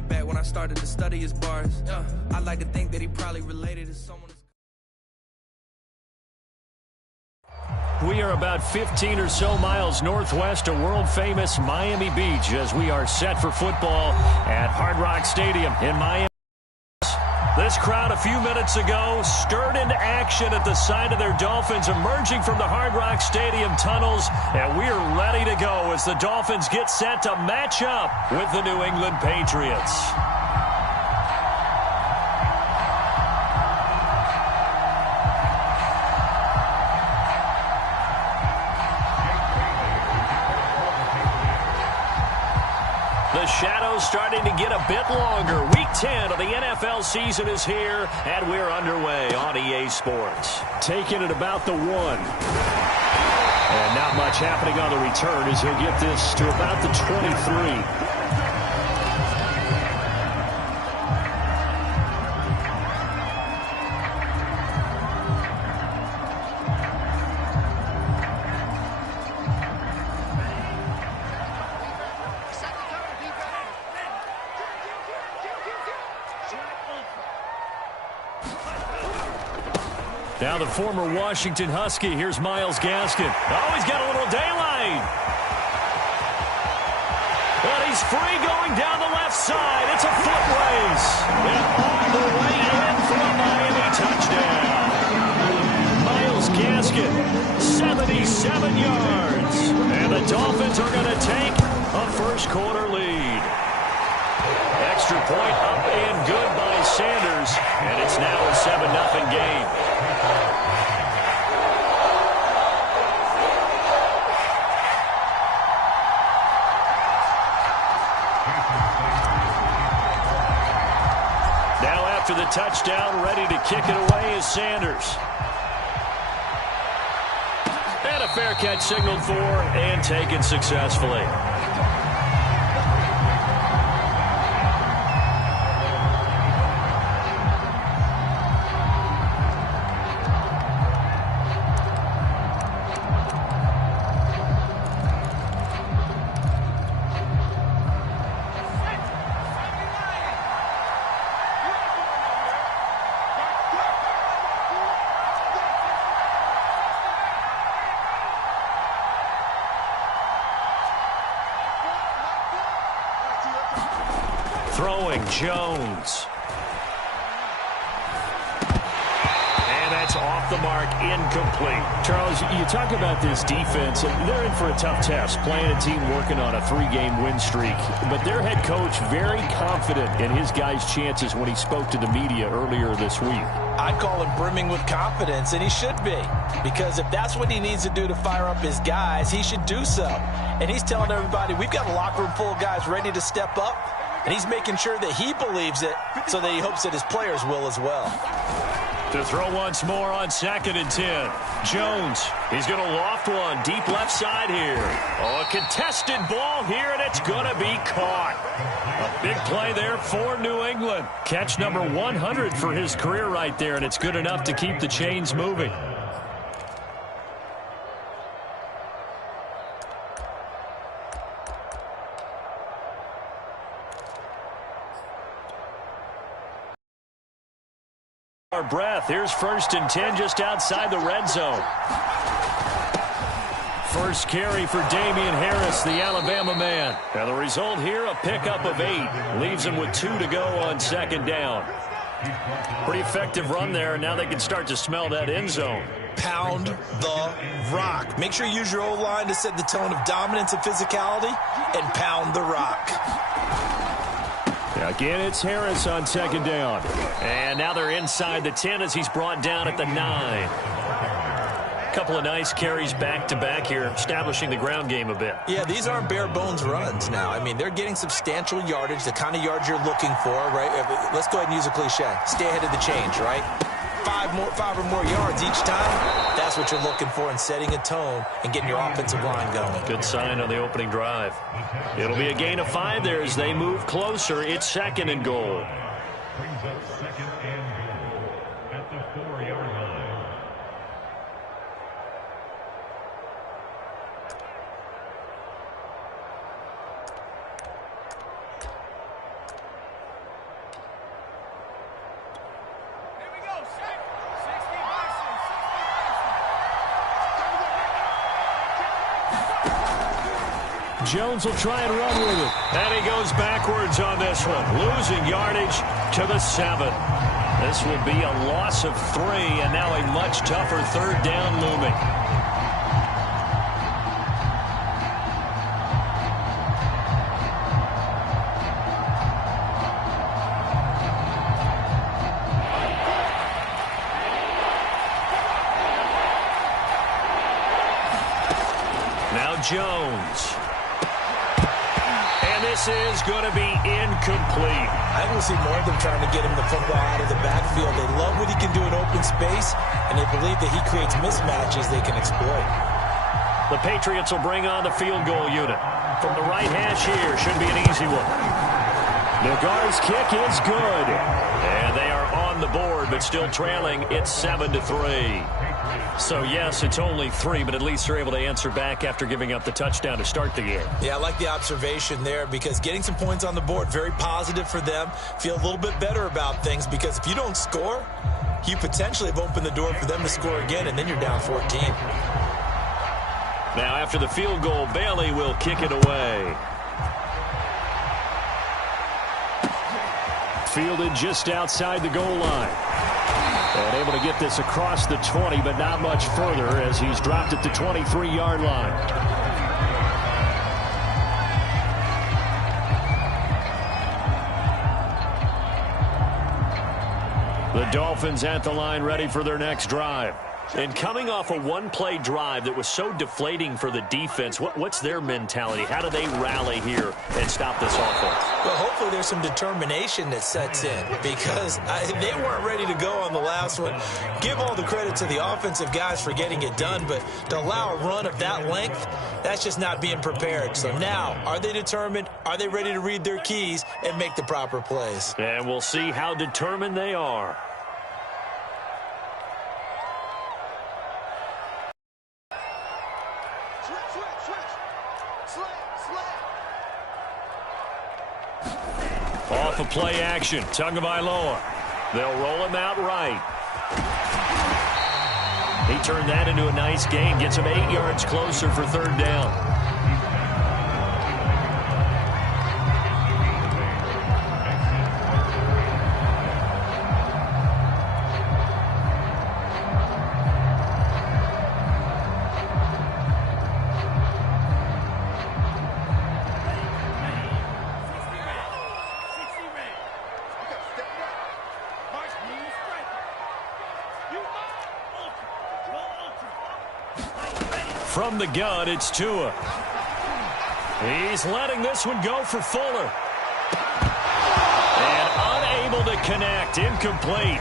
way back when I started to study his bars. I like to think that he probably related to someone. We are about 15 or so miles northwest of world-famous Miami Beach as we are set for football at Hard Rock Stadium in Miami. This crowd a few minutes ago stirred into action at the sight of their Dolphins emerging from the Hard Rock Stadium tunnels, and we are ready to go as the Dolphins get set to match up with the New England Patriots. The shadow's starting to get a bit longer. Week 10 of the NFL season is here, and we're underway on EA Sports. Taking it about the 1. And not much happening on the return as he'll get this to about the 23. Now the former Washington Husky. Here's Myles Gaskin. Oh, he's got a little daylight. But he's free going down the left side. It's a foot race. And all the way in for a Miami touchdown. Myles Gaskin, 77 yards. And the Dolphins are going to take a first-quarter lead. Extra point up and good by Sanders. And it's now a 7-0 game. Now after the touchdown, ready to kick it away is Sanders. And a fair catch signaled for and taken successfully. Throwing Jones. And that's off the mark, incomplete. Charles, you talk about this defense. They're in for a tough test, playing a team working on a 3-game win streak. But their head coach very confident in his guys' chances when he spoke to the media earlier this week. I call him brimming with confidence, and he should be. Because if that's what he needs to do to fire up his guys, he should do so. And he's telling everybody, we've got a locker room full of guys ready to step up. And he's making sure that he believes it so that he hopes that his players will as well. To throw once more on 2nd and 10. Jones, he's going to loft one deep left side here. Oh, a contested ball here, and it's going to be caught. A big play there for New England. Catch number 100 for his career right there, and it's good enough to keep the chains moving. Our breath. Here's 1st and 10 just outside the red zone. First carry for Damian Harris, the Alabama man. And the result here, a pickup of 8. Leaves him with 2 to go on 2nd down. Pretty effective run there, and now they can start to smell that end zone. Pound the rock. Make sure you use your O-line to set the tone of dominance and physicality, and pound the rock. Again, it's Harris on 2nd down. And now they're inside the 10 as he's brought down at the 9. Couple of nice carries back-to-back here, establishing the ground game a bit. Yeah, these aren't bare-bones runs now. I mean, they're getting substantial yardage, the kind of yards you're looking for, right? Let's go ahead and use a cliche. Stay ahead of the change, right? 5 or more yards each time. That's what you're looking for in setting a tone and getting your offensive line going. Good sign on the opening drive. It'll be a gain of 5 there as they move closer. It's 2nd and goal. Brings up 2nd and goal at the 4-yard line. Jones will try and run with it. And he goes backwards on this one, losing yardage to the 7. This will be a loss of 3, and now a much tougher third down looming. Now Jones. And this is going to be incomplete. I think we'll see more of them trying to get him the football out of the backfield. They love what he can do in open space, and they believe that he creates mismatches they can exploit. The Patriots will bring on the field goal unit. From the right hash here, should be an easy one. Nagar's kick is good. And they are on the board, but still trailing. It's 7-3. So, yes, it's only 3, but at least they're able to answer back after giving up the touchdown to start the game. Yeah, I like the observation there because getting some points on the board, very positive for them. Feel a little bit better about things because if you don't score, you potentially have opened the door for them to score again, and then you're down 14. Now, after the field goal, Bailey will kick it away. Fielded just outside the goal line. And able to get this across the 20, but not much further as he's dropped at the 23-yard line. The Dolphins at the line ready for their next drive. And coming off a one-play drive that was so deflating for the defense, what's their mentality? How do they rally here and stop this offense? Well, hopefully there's some determination that sets in because they weren't ready to go on the last one. Give all the credit to the offensive guys for getting it done, but to allow a run of that length, that's just not being prepared. So now, are they determined? Are they ready to read their keys and make the proper plays? And we'll see how determined they are. Off of play action, Tagovailoa. They'll roll him out right. He turned that into a nice gain, gets him 8 yards closer for third down. From the gun, it's Tua. He's letting this one go for Fuller. And unable to connect, incomplete.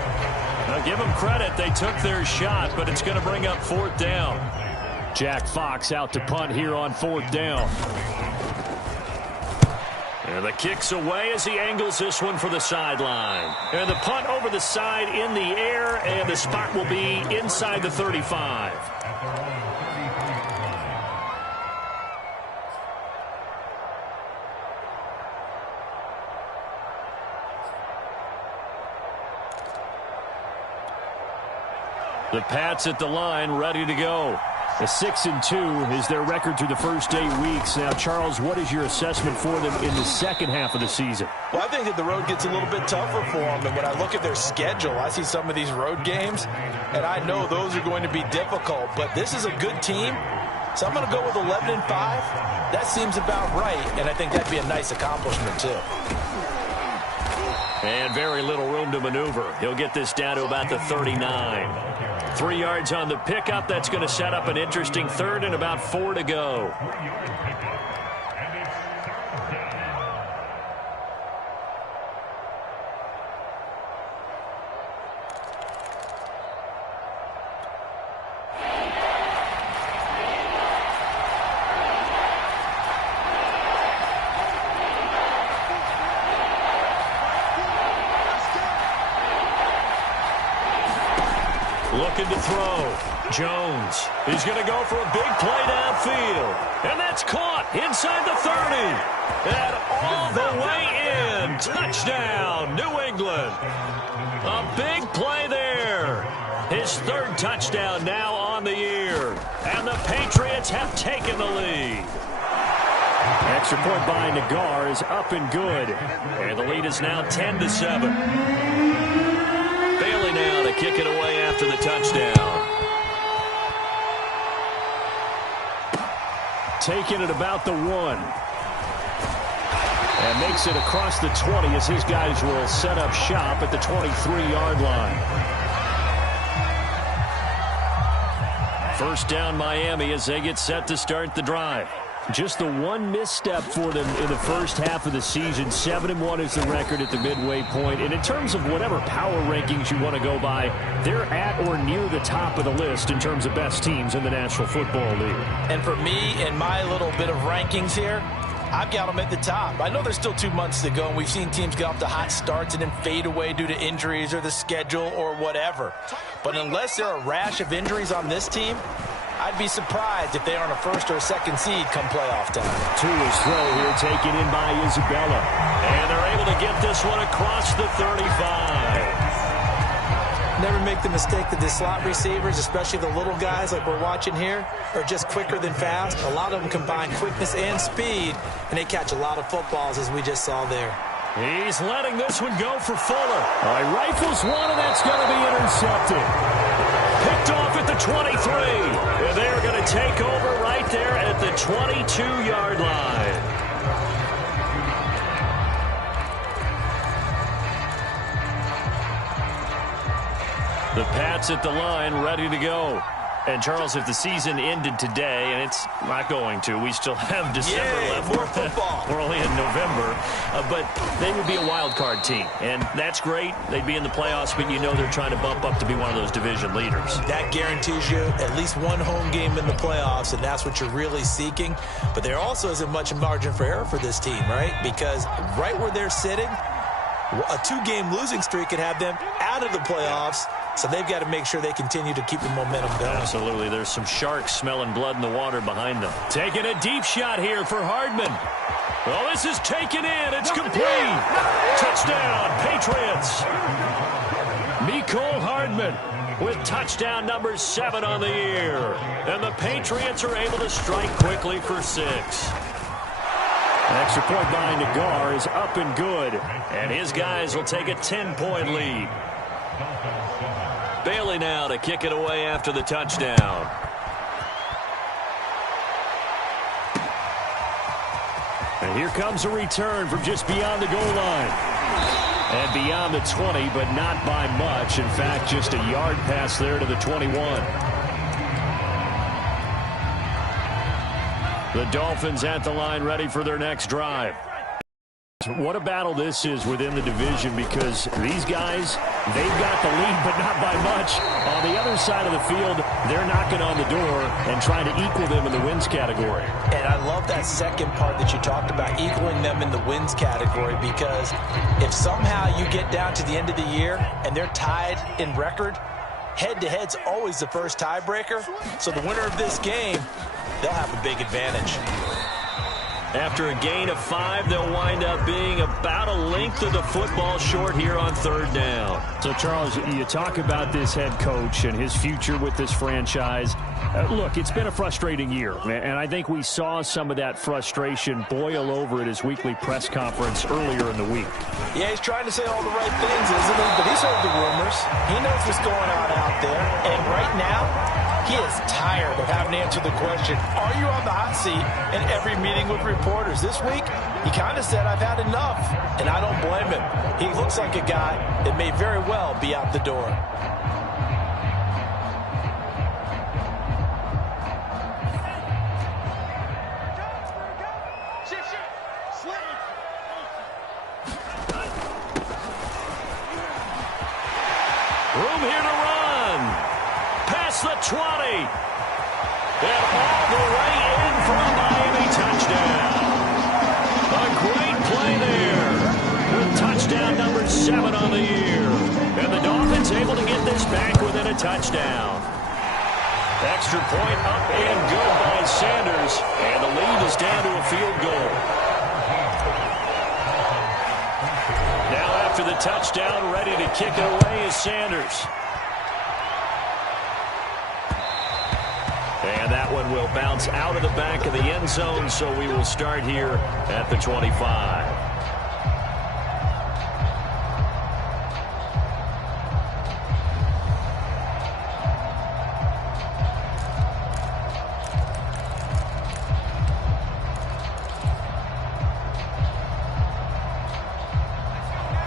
Now give them credit, they took their shot, but it's going to bring up fourth down. Jack Fox out to punt here on fourth down. And the kick's away as he angles this one for the sideline. And the punt over the side in the air, and the spot will be inside the 35. The Pats at the line, ready to go. A 6-2 is their record through the first 8 weeks. Now, Charles, what is your assessment for them in the second half of the season? Well, I think that the road gets a little bit tougher for them. And when I look at their schedule, I see some of these road games, and I know those are going to be difficult. But this is a good team, so I'm going to go with 11-5. That seems about right, and I think that'd be a nice accomplishment, too. And very little room to maneuver. He'll get this down to about the 39. 3 yards on the pickup. That's going to set up an interesting third and about 4 to go. Looking to throw. Jones. He's going to go for a big play downfield. And that's caught inside the 30. And all the way in. Touchdown, New England. A big play there. His third touchdown now on the year. And the Patriots have taken the lead. Extra point by Nagar is up and good. And the lead is now 10-7. Bailey now to kick it away after the touchdown. Taking it about the 1. And makes it across the 20 as his guys will set up shop at the 23-yard line. First down Miami as they get set to start the drive. Just the one misstep for them in the first half of the season. 7-1 is the record at the midway point. And in terms of whatever power rankings you want to go by, they're at or near the top of the list in terms of best teams in the National Football League. And for me, in my little bit of rankings here, I've got them at the top. I know there's still 2 months to go, and we've seen teams get off to hot starts and then fade away due to injuries or the schedule or whatever. But unless there are a rash of injuries on this team, I'd be surprised if they aren't a first or a second seed come playoff time. To his throw here, taken in by Isabella. And they're able to get this one across the 35. Never make the mistake that the slot receivers, especially the little guys like we're watching here, are just quicker than fast. A lot of them combine quickness and speed, and they catch a lot of footballs, as we just saw there. He's letting this one go for Fuller. All right, rifles one, and that's going to be intercepted. Picked off at the 23. And they're going to take over right there at the 22-yard line. The Pats at the line, ready to go. And, Charles, if the season ended today, and it's not going to, we still have December left. More football. We're only in November. But they would be a wild card team. And that's great. They'd be in the playoffs, but you know they're trying to bump up to be one of those division leaders. That guarantees you at least one home game in the playoffs, and that's what you're really seeking. But there also isn't much margin for error for this team, right? Because right where they're sitting, a 2-game losing streak could have them out of the playoffs. So they've got to make sure they continue to keep the momentum going. Absolutely. There's some sharks smelling blood in the water behind them. Taking a deep shot here for Hardman. Well, this is taken in. It's complete. Touchdown, Patriots. Mecole Hardman with touchdown number 7 on the year. And the Patriots are able to strike quickly for 6. An extra point by Nagar is up and good. And his guys will take a 10-point lead. Bailey now to kick it away after the touchdown. And here comes a return from just beyond the goal line. And beyond the 20, but not by much. In fact, just a yard pass there to the 21. The Dolphins at the line, ready for their next drive. What a battle this is within the division, because these guys, they've got the lead, but not by much. On the other side of the field, they're knocking on the door and trying to equal them in the wins category. And I love that second part that you talked about, equaling them in the wins category, because if somehow you get down to the end of the year and they're tied in record, head-to-head's always the first tiebreaker. So the winner of this game, they'll have a big advantage. After a gain of 5, they'll wind up being about a length of the football short here on 3rd down. So, Charles, you talk about this head coach and his future with this franchise. Look, it's been a frustrating year, and I think we saw some of that frustration boil over at his weekly press conference earlier in the week. Yeah, he's trying to say all the right things, isn't he? But he's heard the rumors. He knows what's going on out there. And right now, he is tired of having to answer the question, are you on the hot seat in every meeting with reporters? This week, he kind of said, I've had enough. And I don't blame him. He looks like a guy that may very well be out the door. Room here to run. Past the 20. And all the way in for a Miami touchdown. A great play there. With touchdown number 7 on the year. And the Dolphins able to get this back within a touchdown. Extra point up and good by Sanders. And the lead is down to a field goal. Now after the touchdown, ready to kick it away is Sanders. And that one will bounce out of the back of the end zone, so we will start here at the 25.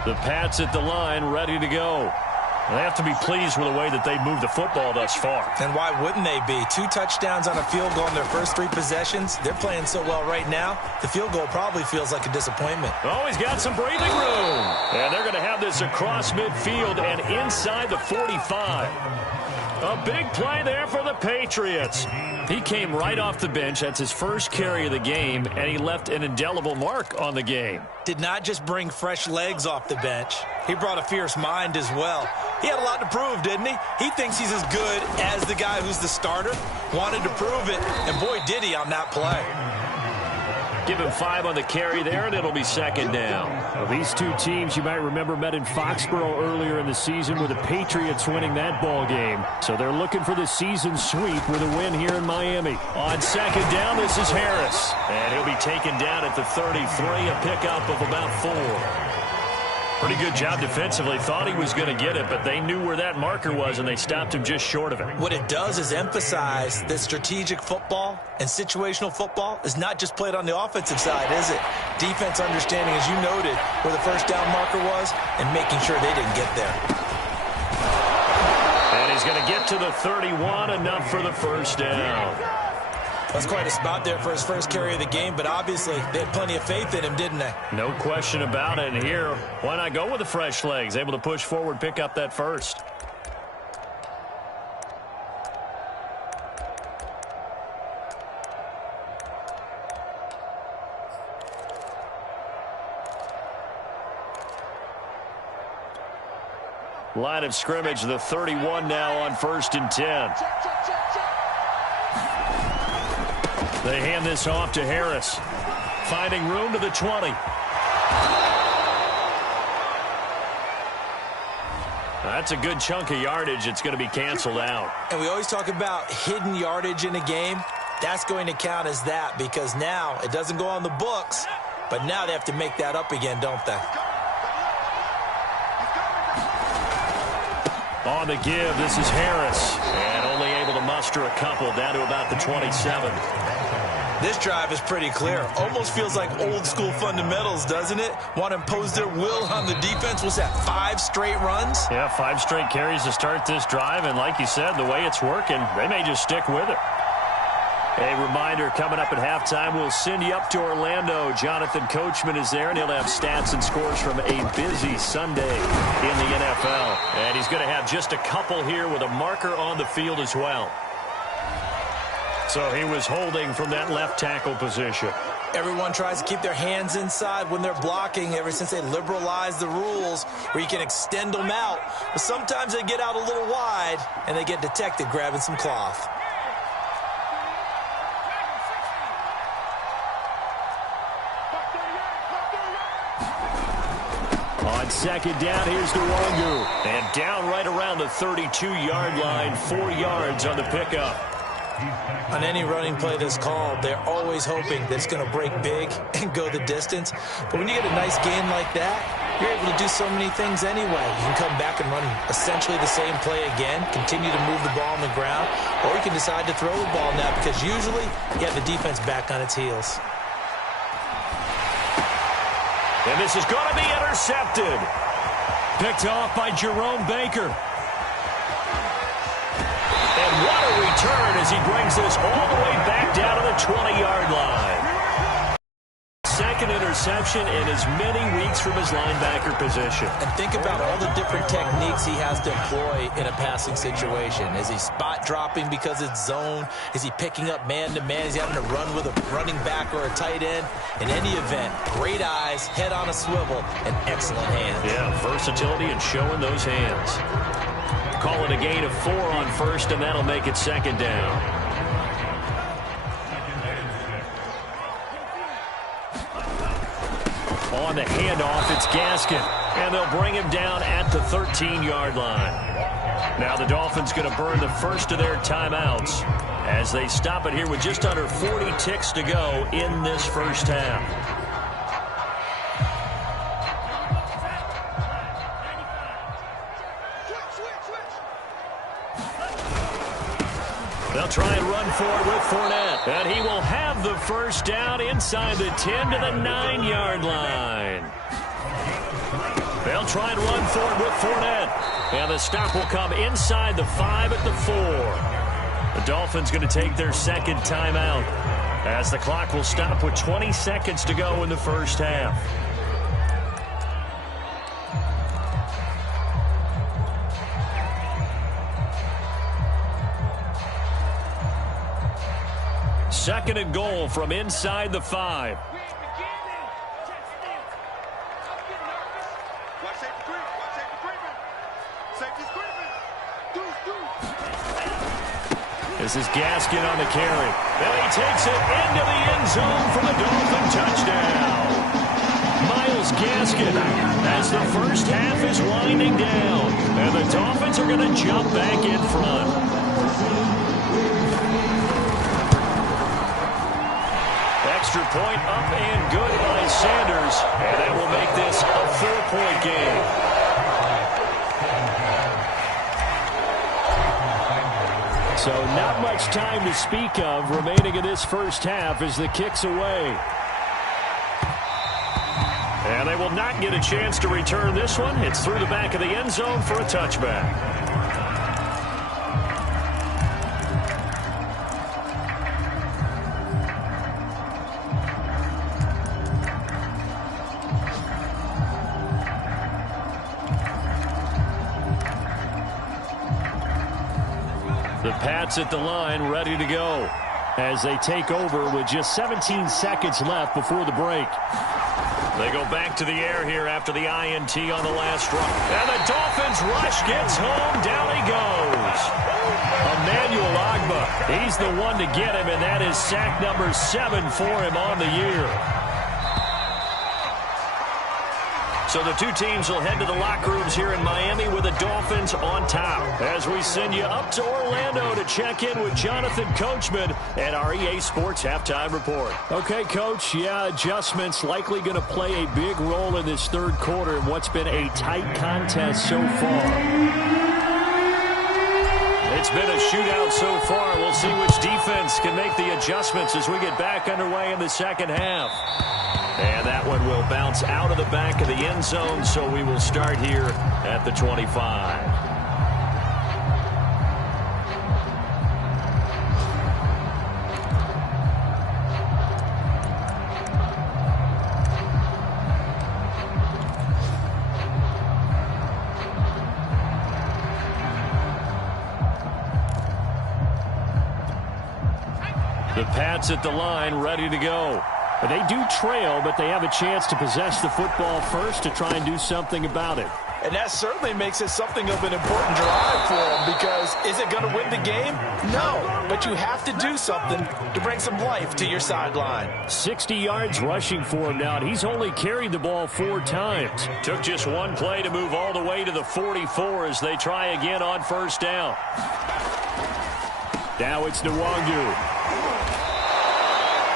The Pats at the line, ready to go. They have to be pleased with the way that they've moved the football thus far. And why wouldn't they be? 2 touchdowns on a field goal in their first 3 possessions. They're playing so well right now, the field goal probably feels like a disappointment. Oh, he's got some breathing room. And they're going to have this across midfield and inside the 45. A big play there for the Patriots. He came right off the bench. That's his first carry of the game, and he left an indelible mark on the game. Did not just bring fresh legs off the bench. He brought a fierce mind as well. He had a lot to prove, didn't he? He thinks he's as good as the guy who's the starter. Wanted to prove it, and boy, did he on that play. Give him 5 on the carry there, and it'll be second down. Well, these two teams, you might remember, met in Foxborough earlier in the season with the Patriots winning that ball game. So they're looking for the season sweep with a win here in Miami. On second down, this is Harris. And he'll be taken down at the 33, a pickup of about 4. Pretty good job defensively. Thought he was going to get it, but they knew where that marker was, and they stopped him just short of it. What it does is emphasize that strategic football and situational football is not just played on the offensive side, is it? Defense understanding, as you noted, where the first down marker was and making sure they didn't get there. And he's going to get to the 31, enough for the first down. That's quite a spot there for his first carry of the game, but obviously they had plenty of faith in him, didn't they? No question about it. And here, why not go with the fresh legs? Able to push forward, pick up that first. Line of scrimmage, the 31 now on 1st and 10. They hand this off to Harris. Finding room to the 20. That's a good chunk of yardage. It's going to be canceled out. And we always talk about hidden yardage in a game. That's going to count as that because now it doesn't go on the books, but now they have to make that up again, don't they? On the give, this is Harris. And only able to muster a couple down to about the 27. This drive is pretty clear. Almost feels like old school fundamentals, doesn't it? Want to impose their will on the defense. Was that 5 straight runs? Yeah, 5 straight carries to start this drive. And like you said, the way it's working, they may just stick with it. A reminder, coming up at halftime, we'll send you up to Orlando. Jonathan Coachman is there, and he'll have stats and scores from a busy Sunday in the NFL. And he's going to have just a couple here with a marker on the field as well. So he was holding from that left tackle position. Everyone tries to keep their hands inside when they're blocking ever since they liberalized the rules where you can extend them out. But sometimes they get out a little wide, and they get detected grabbing some cloth. On second down, here's Nwangu. And down right around the 32-yard line, 4 yards on the pickup. On any running play that's called, they're always hoping that it's going to break big and go the distance. But when you get a nice gain like that, you're able to do so many things anyway. You can come back and run essentially the same play again, continue to move the ball on the ground, or you can decide to throw the ball now because usually you have the defense back on its heels. And this is going to be intercepted. Picked off by Jerome Baker. And what a return as he brings this all the way back down to the 20-yard line. Second interception in as many weeks from his linebacker position. And think about all the different techniques he has to employ in a passing situation. Is he spot dropping because it's zone? Is he picking up man-to-man? Is he having to run with a running back or a tight end? In any event, great eyes, head on a swivel, and excellent hands. Yeah, versatility and showing those hands. Call it a gain of 4 on first, and that'll make it second down. On the handoff, it's Gaskin. And they'll bring him down at the 13-yard line. Now the Dolphins going to burn the first of their timeouts as they stop it here with just under 40 ticks to go in this first half. They'll try and run forward with Fournette. And he will have the first down inside the 10 to the 9-yard line. They'll try and run forward with Fournette. And the stop will come inside the 5 at the 4. The Dolphins going to take their second timeout as the clock will stop with 20 seconds to go in the first half. Second and goal from inside the 5. This is Gaskin on the carry. And he takes it into the end zone for the Dolphin touchdown. Myles Gaskin as the first half is winding down. And the Dolphins are going to jump back in front. Extra point up and good by Sanders. And that will make this a 4-point game. So not much time to speak of remaining in this first half as the kick's away. And they will not get a chance to return this one. It's through the back of the end zone for a touchback. The Pats at the line ready to go as they take over with just 17 seconds left before the break. They go back to the air here after the INT on the last run. And the Dolphins rush gets home. Down he goes. Emmanuel Ogbah. He's the one to get him, and that is sack number 7 for him on the year. So the two teams will head to the locker rooms here in Miami with the Dolphins on top as we send you up to Orlando to check in with Jonathan Coachman at our EA Sports Halftime Report. Okay, Coach, adjustments likely going to play a big role in this third quarter in what's been a tight contest so far. It's been a shootout so far. We'll see which defense can make the adjustments as we get back underway in the second half. And that one will bounce out of the back of the end zone, so we will start here at the 25. The Pats at the line ready to go. They do trail, but they have a chance to possess the football first to try and do something about it. And that certainly makes it something of an important drive for them, because is it going to win the game? No, but you have to do something to bring some life to your sideline. 60 yards rushing for him now, and he's only carried the ball 4 times. Took just one play to move all the way to the 44 as they try again on first down. Now it's Nwangu.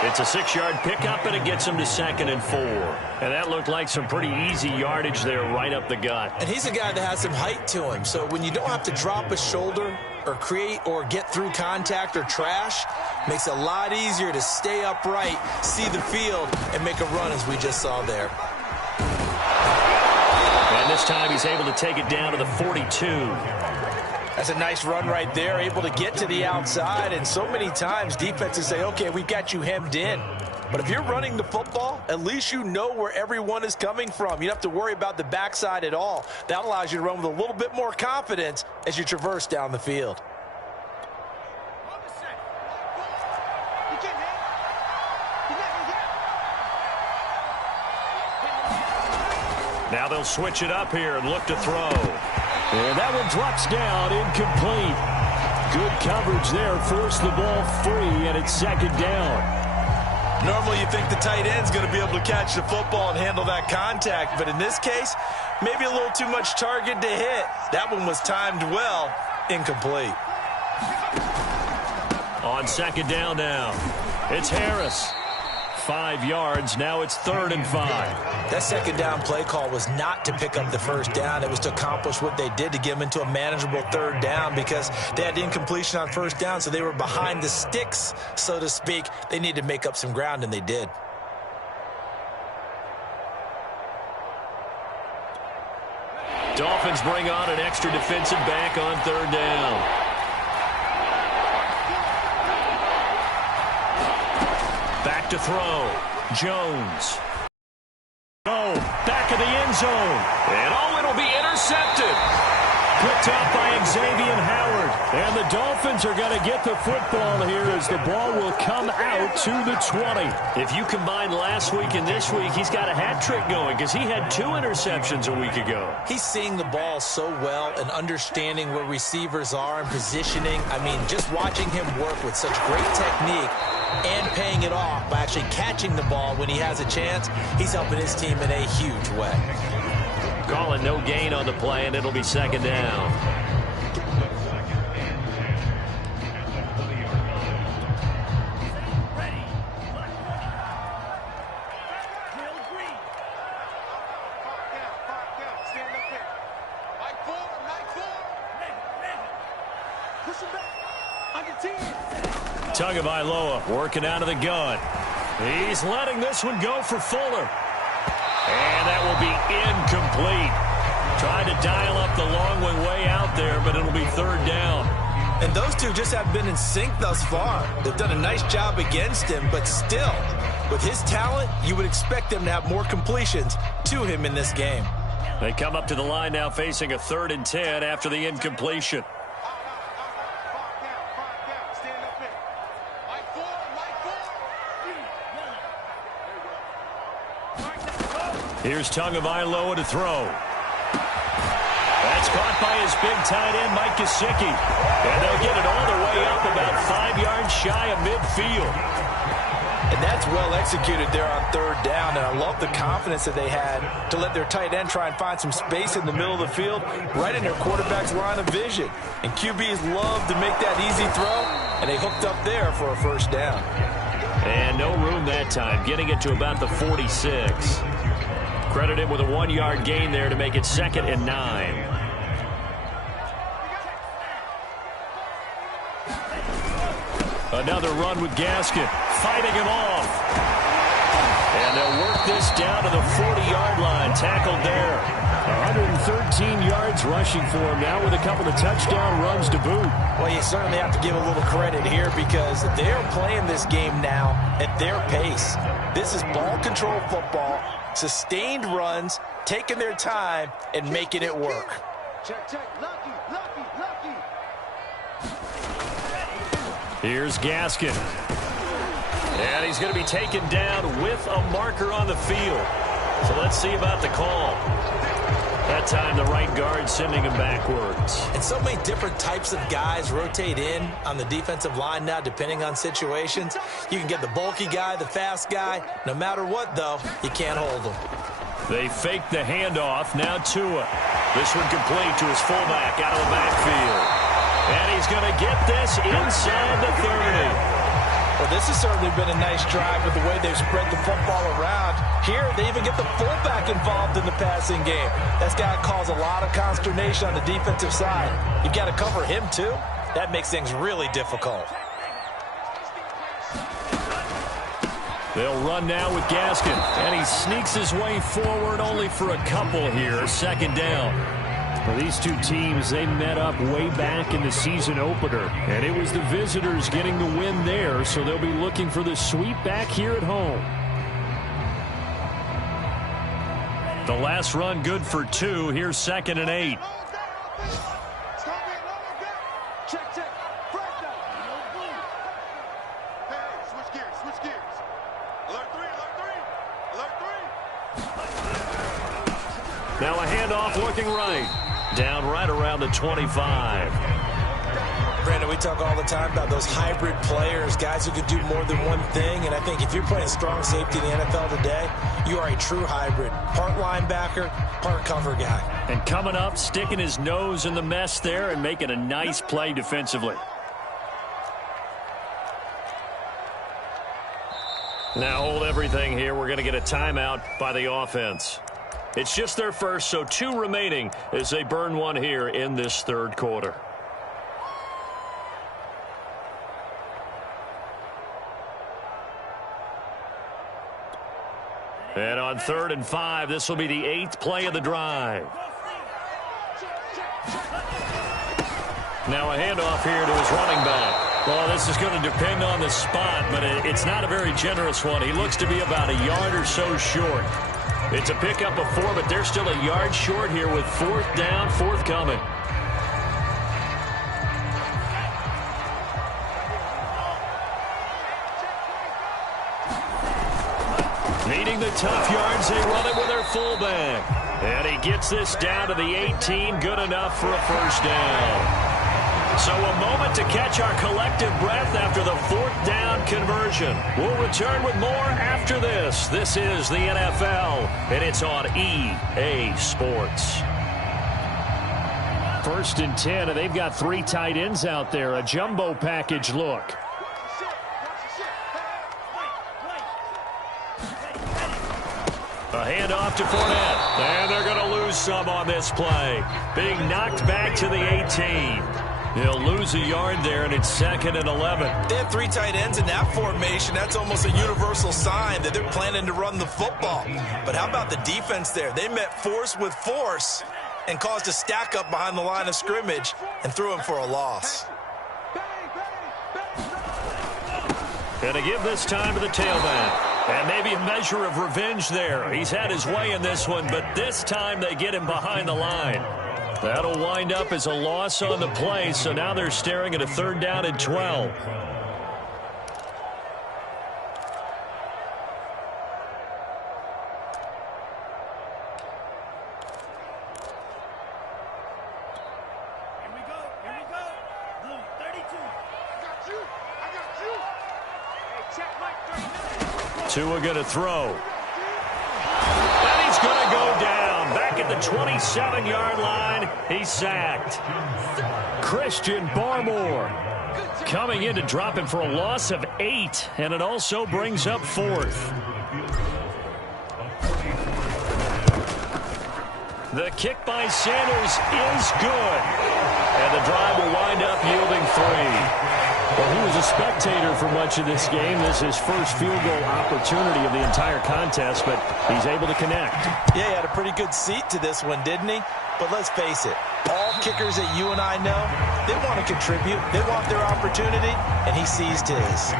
It's a 6-yard pickup, and it gets him to 2nd and 4. And that looked like some pretty easy yardage there right up the gut. And he's a guy that has some height to him. So when you don't have to drop a shoulder or create or get through contact or trash, makes it a lot easier to stay upright, see the field, and make a run as we just saw there. And this time he's able to take it down to the 42. That's a nice run right there, able to get to the outside. And so many times defenses say, okay, we've got you hemmed in. But if you're running the football, at least you know where everyone is coming from. You don't have to worry about the backside at all. That allows you to run with a little bit more confidence as you traverse down the field. Now they'll switch it up here and look to throw. And that one drops down, incomplete. Good coverage there, forced the ball free, and it's 2nd down. Normally you think the tight end's going to be able to catch the football and handle that contact, but in this case, maybe a little too much target to hit. That one was timed well, incomplete. On second down now, it's Harris. 5 yards, now it's 3rd and 5. That second down play call was not to pick up the first down. It was to accomplish what they did to get them into a manageable 3rd down because they had incompletion on first down, so they were behind the sticks, so to speak. They needed to make up some ground, and they did. Dolphins bring on an extra defensive back on 3rd down. Back to throw. Jones. Oh, back of the end zone. And oh, it'll be intercepted. Picked up by Xavier Howard. And the Dolphins are going to get the football here as the ball will come out to the 20. If you combine last week and this week, he's got a hat trick going because he had 2 interceptions a week ago. He's seeing the ball so well and understanding where receivers are and positioning. I mean, just watching him work with such great technique and paying it off by actually catching the ball when he has a chance, he's helping his team in a huge way. Calling no gain on the play, and it'll be second down. Tagovailoa working out of the gun. He's letting this one go for Fuller. And that will be incomplete. Tried to dial up the long one way out there, but it'll be 3rd down. And those two just have been in sync thus far. They've done a nice job against him, but still, with his talent, you would expect them to have more completions to him in this game. They come up to the line now facing a 3rd and 10 after the incompletion. Here's Tagovailoa to throw. That's caught by his big tight end, Mike Gesicki. And they'll get it all the way up about 5 yards shy of midfield. And that's well executed there on 3rd down. And I love the confidence that they had to let their tight end try and find some space in the middle of the field, right in their quarterback's line of vision. And QBs love to make that easy throw, and they hooked up there for a 1st down. And no room that time, getting it to about the 46. Credit him with a 1-yard gain there to make it 2nd and 9. Another run with Gaskin, fighting him off. And they'll work this down to the 40-yard line, tackled there. 113 yards rushing for him now with a couple of touchdown runs to boot. Well, you certainly have to give a little credit here because they're playing this game now at their pace. This is ball control football, sustained runs, taking their time, and making it work. Check, check, lucky. Here's Gaskin. And he's going to be taken down with a marker on the field. So let's see about the call. That time the right guard sending him backwards. And so many different types of guys rotate in on the defensive line now depending on situations. You can get the bulky guy, the fast guy. No matter what, though, you can't hold them. They fake the handoff. Now Tua. This one complete to his fullback out of the backfield. And he's going to get this inside the 30. Well, this has certainly been a nice drive with the way they've spread the football around. Here, they even get the fullback involved in the passing game. That's got to cause a lot of consternation on the defensive side. You've got to cover him, too. That makes things really difficult. They'll run now with Gaskin. And he sneaks his way forward only for a couple here. 2nd down. Well, these two teams, they met up way back in the season opener, and it was the visitors getting the win there, so they'll be looking for the sweep back here at home. The last run good for 2. Here's 2nd and 8. Check, check. First down. Hey, switch gears. Alert 3. Now a handoff looking right. Down right around the 25. Brandon, we talk all the time about those hybrid players, guys who can do more than one thing. And I think if you're playing strong safety in the NFL today, you are a true hybrid. Part linebacker, part cover guy. And coming up, sticking his nose in the mess there and making a nice play defensively. Now hold everything here. We're going to get a timeout by the offense. It's just their first, so 2 remaining as they burn one here in this third quarter. And on 3rd and 5, this will be the 8th play of the drive. Now a handoff here to his running back. Well, this is going to depend on the spot, but it's not a very generous one. He looks to be about a yard or so short. It's a pickup of 4, but they're still a yard short here with 4th down, forthcoming. Needing the tough yards, they run it with their fullback. And he gets this down to the 18, good enough for a first down. So a moment to catch our collective breath after the 4th down conversion. We'll return with more after this. This is the NFL, and it's on EA Sports. 1st and 10, and they've got 3 tight ends out there. A jumbo package look. A handoff to Fournette. And they're going to lose some on this play. Being knocked back to the 18. He'll lose a yard there, and it's 2nd and 11. They have 3 tight ends in that formation. That's almost a universal sign that they're planning to run the football. But how about the defense there? They met force with force and caused a stack up behind the line of scrimmage and threw him for a loss. Going to give this time to the tailback. And maybe a measure of revenge there. He's had his way in this one, but this time they get him behind the line. That'll wind up as a loss on the play, so now they're staring at a 3rd down and 12. Tua going to throw. And he's going to go down. Back at the 27-yard line, he's sacked. Christian Barmore coming in to drop him for a loss of 8, and it also brings up 4th. The kick by Sanders is good, and the drive will wind up yielding 3. Well, he was a spectator for much of this game. This is his first field goal opportunity of the entire contest, but he's able to connect. Yeah, he had a pretty good seat to this one, didn't he? But let's face it, all kickers that you and I know, they want to contribute. They want their opportunity, and he seized his.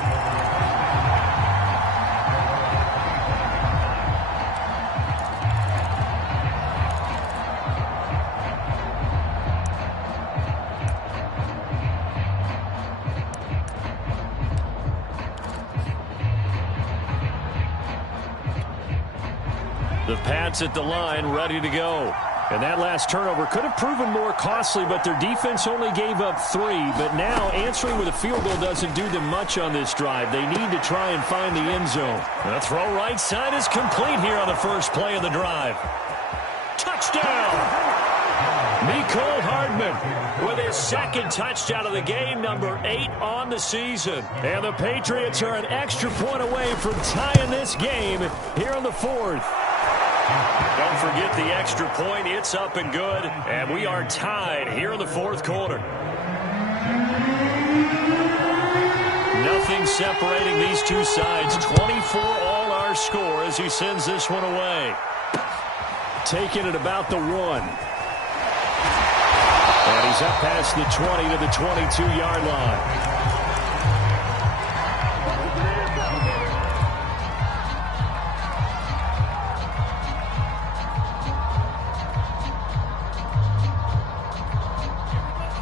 The Pats at the line, ready to go. And that last turnover could have proven more costly, but their defense only gave up 3. But now answering with a field goal doesn't do them much on this drive. They need to try and find the end zone. The throw right side is complete here on the first play of the drive. Touchdown! Mecole Hardman with his 2nd touchdown of the game, number 8 on the season. And the Patriots are an extra point away from tying this game here in the 4th. Don't forget the extra point. It's up and good. And we are tied here in the 4th quarter. Nothing separating these two sides. 24 all our score as he sends this one away. Taking it about the 1. And he's up past the 20 to the 22-yard line.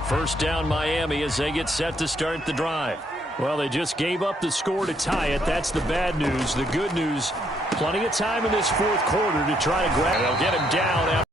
First down Miami as they get set to start the drive. Well, they just gave up the score to tie it. That's the bad news. The good news, plenty of time in this 4th quarter to try to grab. They'll get him down.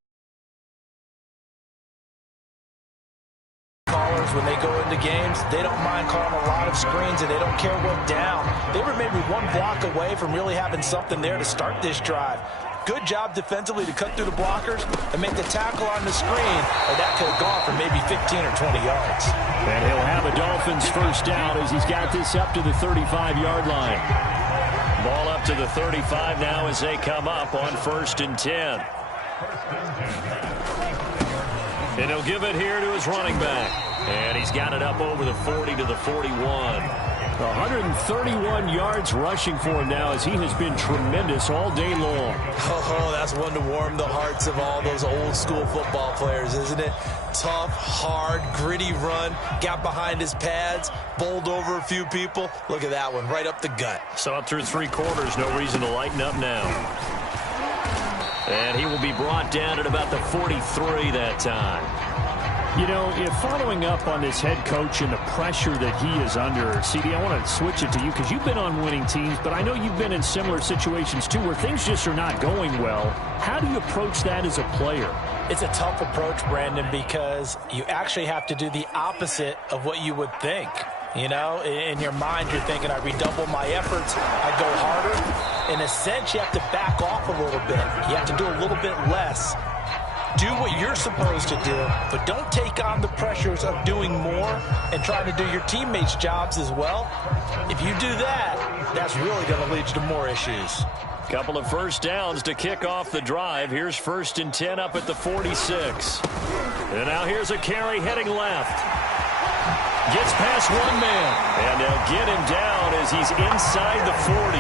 players, when they go into games, they don't mind calling a lot of screens, and they don't care what down. They were maybe one block away from really having something there to start this drive. Good job defensively to cut through the blockers and make the tackle on the screen, or that could have gone for maybe 15 or 20 yards. And he'll have a Dolphins first down as he's got this up to the 35-yard line. Ball up to the 35 now as they come up on 1st and 10. And he'll give it here to his running back. And he's got it up over the 40 to the 41. 131 yards rushing for him now as he has been tremendous all day long. Oh, that's one to warm the hearts of all those old school football players, isn't it? Tough, hard, gritty run, got behind his pads, bowled over a few people. Look at that one, right up the gut. So up through 3 quarters, no reason to lighten up now. And he will be brought down at about the 43 that time. You know, if following up on this head coach and the pressure that he is under, CD, I want to switch it to you because you've been on winning teams, but I know you've been in similar situations too where things just are not going well. How do you approach that as a player? It's a tough approach, Brandon, because you actually have to do the opposite of what you would think. You know, in your mind, you're thinking, I redouble my efforts, I go harder. In a sense, you have to back off a little bit. You have to do a little bit less. Do what you're supposed to do, but don't take on the pressures of doing more and trying to do your teammates' jobs as well. If you do that, that's really going to lead you to more issues. Couple of first downs to kick off the drive. Here's 1st and 10 up at the 46. And now here's a carry heading left. Gets past one man, and they'll get him down as he's inside the 40.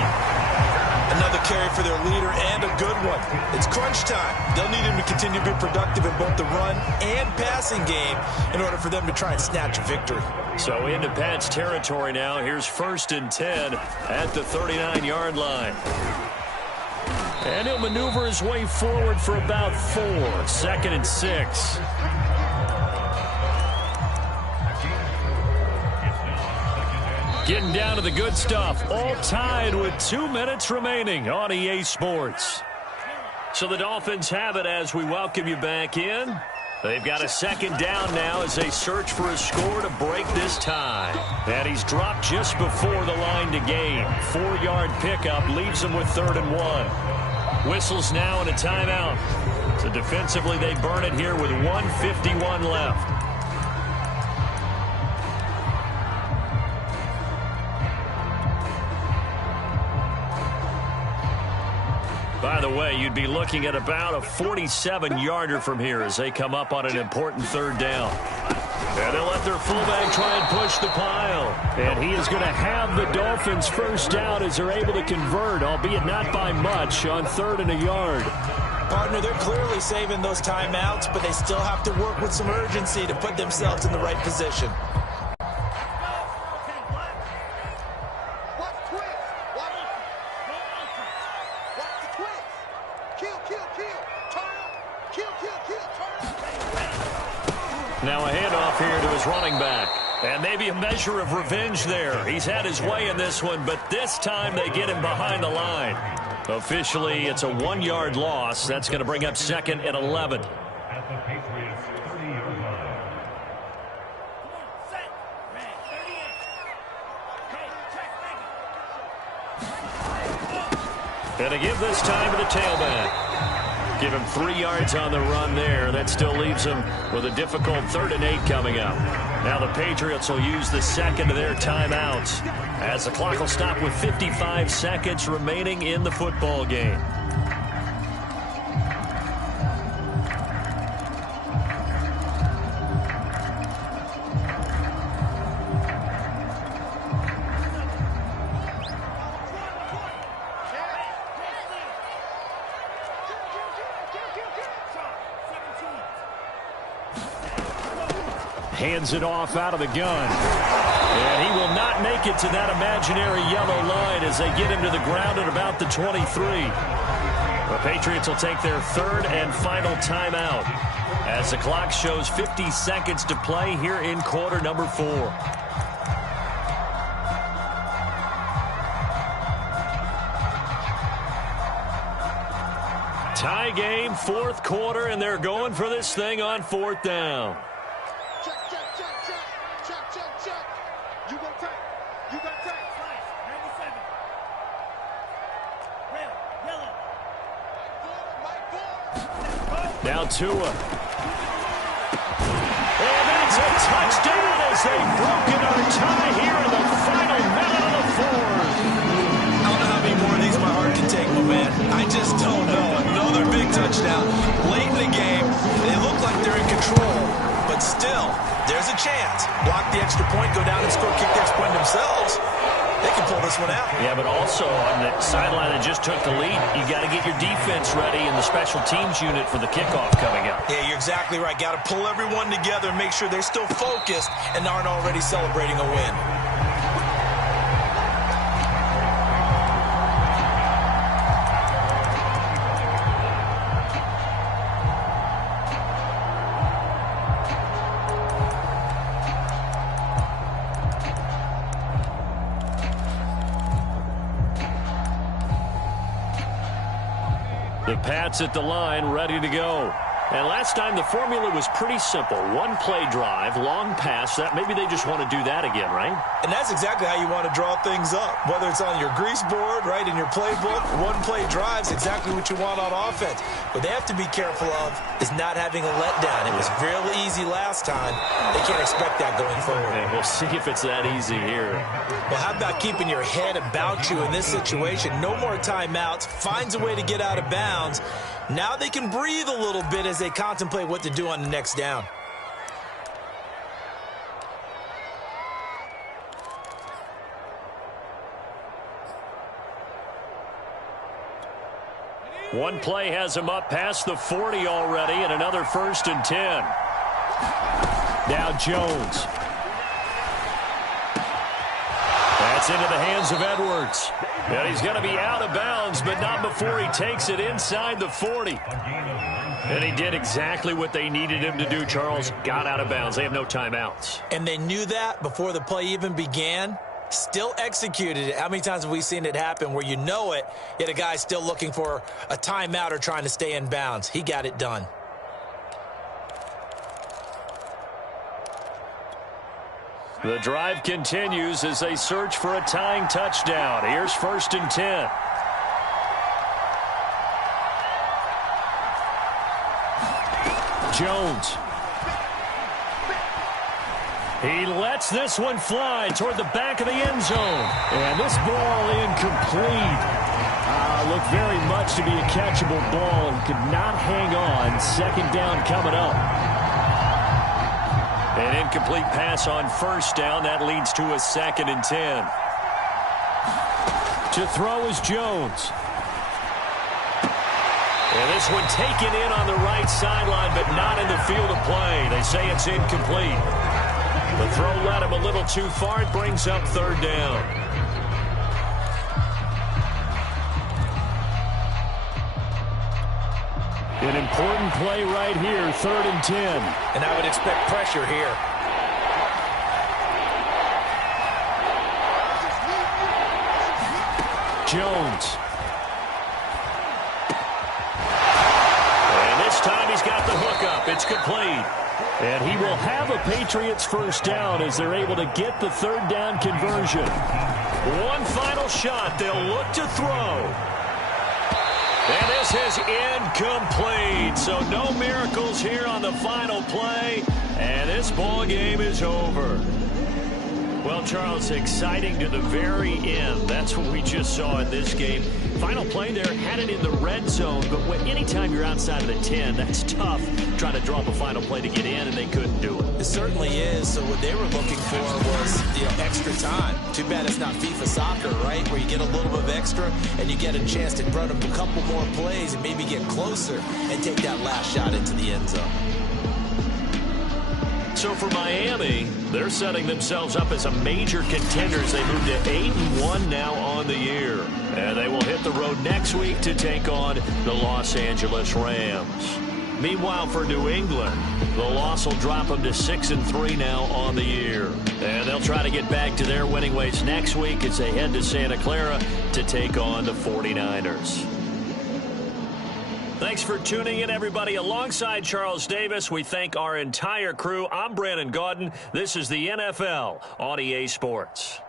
Another carry for their leader and a good one. It's crunch time. They'll need him to continue to be productive in both the run and passing game in order for them to try and snatch a victory. So into Pat's territory now. Here's 1st and 10 at the 39-yard line. And he'll maneuver his way forward for about 4. 2nd and 6. Getting down to the good stuff. All tied with 2 minutes remaining on EA Sports. So the Dolphins have it as we welcome you back in. They've got a 2nd down now as they search for a score to break this tie. And he's dropped just before the line to gain. 4-yard pickup leaves them with 3rd and 1. Whistles now and a timeout. So defensively they burn it here with 1:51 left. By the way, you'd be looking at about a 47-yarder from here as they come up on an important 3rd down. And they'll let their fullback try and push the pile. And he is going to have the Dolphins first down as they're able to convert, albeit not by much, on 3rd and a yard. Partner, they're clearly saving those timeouts, but they still have to work with some urgency to put themselves in the right position. Now a handoff here to his running back. And maybe a measure of revenge there. He's had his way in this one, but this time they get him behind the line. Officially, it's a 1-yard loss. That's going to bring up 2nd and 11. At the Patriots' 30-yard line. And to give this time to the tailback. Give him 3 yards on the run there. That still leaves him with a difficult 3rd and 8 coming up. Now the Patriots will use the 2nd of their timeouts as the clock will stop with 55 seconds remaining in the football game. Hands it off out of the gun. And he will not make it to that imaginary yellow line as they get him to the ground at about the 23. The Patriots will take their 3rd and final timeout as the clock shows 50 seconds to play here in quarter number 4. Tie game, 4th quarter, and they're going for this thing on 4th down. Check, check, check, check. Now Tua. And that's a touchdown as they've broken our tie here in the final minute of the fourth. I don't know how many more of these my heart can take, my man. I just don't know. Another big touchdown. Late in the game, they look like they're in control, but still, there's a chance. Block the extra point, go down and score, kick the extra point themselves. They can pull this one out. Yeah, but also on the sideline that just took the lead, you got to get your defense ready in the special teams unit for the kickoff coming up. Yeah, you're exactly right. Got to pull everyone together and make sure they're still focused and aren't already celebrating a win. The Pats at the line, ready to go. And last time the formula was pretty simple. One play drive, long pass. That maybe they just want to do that again, right? And that's exactly how you want to draw things up. Whether it's on your grease board, right, in your playbook, one play drives exactly what you want on offense. What they have to be careful of is not having a letdown. It was real easy last time. They can't expect that going forward. And we'll see if it's that easy here. Well, how about keeping your head about you in this situation? No more timeouts. Finds a way to get out of bounds. Now they can breathe a little bit as they contemplate what to do on the next down. One play has him up past the 40 already, and another 1st and 10. Now Jones. That's into the hands of Edwards. And he's going to be out of bounds, but not before he takes it inside the 40. And he did exactly what they needed him to do, Charles. Got out of bounds. They have no timeouts. And they knew that before the play even began. Still executed it. How many times have we seen it happen where you know it, yet a guy's still looking for a timeout or trying to stay in bounds? He got it done. The drive continues as they search for a tying touchdown. Here's 1st and 10. Jones. He lets this one fly toward the back of the end zone. And this ball incomplete. Looked very much to be a catchable ball. He could not hang on. 2nd down coming up. An incomplete pass on 1st down. That leads to a 2nd and 10. To throw is Jones. And this one taken in on the right sideline, but not in the field of play. They say it's incomplete. The throw led him a little too far. It brings up 3rd down. An important play right here, 3rd and 10. And I would expect pressure here. Jones. And this time he's got the hookup. It's complete. And he will have a Patriots 1st down as they're able to get the 3rd down conversion. One final shot. They'll look to throw. And this is incomplete. So no miracles here on the final play. And this ball game is over. Well, Charles, exciting to the very end. That's what we just saw in this game. Final play there, had it in the red zone, but anytime you're outside of the 10, that's tough trying to draw up a final play to get in, and they couldn't do it. It certainly is. So what they were looking for was, extra time. Too bad it's not FIFA soccer, right, where you get a little bit of extra and you get a chance to run a couple more plays and maybe get closer and take that last shot into the end zone. So for Miami, they're setting themselves up as a major contenders. They move to 8-1 now on the year. And they will hit the road next week to take on the Los Angeles Rams. Meanwhile, for New England, the loss will drop them to 6-3 now on the year. And they'll try to get back to their winning ways next week as they head to Santa Clara to take on the 49ers. Thanks for tuning in, everybody. Alongside Charles Davis, we thank our entire crew. I'm Brandon Gaudin. This is the NFL on EA Sports.